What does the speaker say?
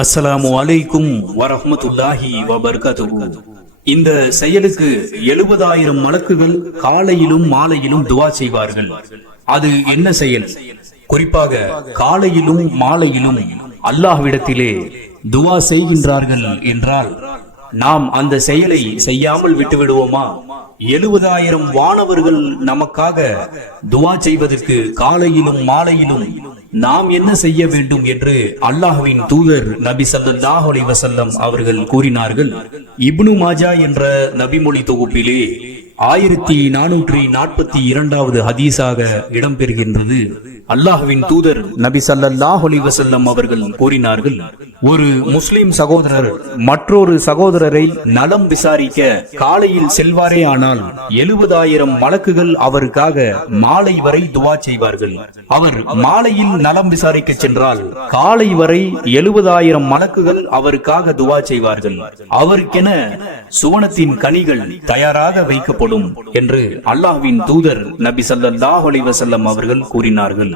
அஸ்ஸலாமு அலைக்கும் வரஹ்மத்துல்லாஹி வபரகாத்துஹு. இந்த செயலுக்கு 70,000 மலக்குகள் காலையிலும் மாலையிலும் துவா செய்வார்கள். அது என்ன செயல்? குறிப்பாக காலையிலும் மாலையிலும் அல்லாஹ்விடத்திலே துவா செய்கின்றார்கள் என்றால் நாம் அந்த செயலை செய்யாமல் விட்டுவிடுவோமா? 70,000 வானவர்கள் நமக்காக துவா செய்வதற்கு காலையிலும் மாலையிலும் நாம் என்ன செய்ய வேண்டும் என்று அல்லாஹ்வின் தூதர் நபி ஸல்லல்லாஹு அலைஹி வஸல்லம் அவர்கள் கூறினார்கள். இப்னு மாஜா என்ற நபிமொழி தொகுப்பிலே 1442வது ஹதீஸாக இடம்பெறுகின்றது. அல்லாஹ்வின் தூதர் நபி ஸல்லல்லாஹு அலைஹி வஸல்லம் அவர்கள் கூறினார்கள், ஒரு முஸ்லிம் சகோதரர் மற்றொரு சகோதரரை நலம் விசாரிக்க காலையில் செல்வாரே ஆனால் 70,000 மலக்குகள் அவருக்காக மாலை வரை துவா செய்வார்கள். அவர் மாலையில் நலம் விசாரிக்க சென்றால் காலை வரை 70,000 மலக்குகள் அவருக்காக துவா செய்வார்கள். அவருக்கென சுவனத்தின் கனிகள் தயாராக வைக்கப்படும் என்று அல்லாஹ்வின் தூதர் நபி ஸல்லல்லாஹு அலைஹி வஸல்லம் அவர்கள் கூறினார்கள்.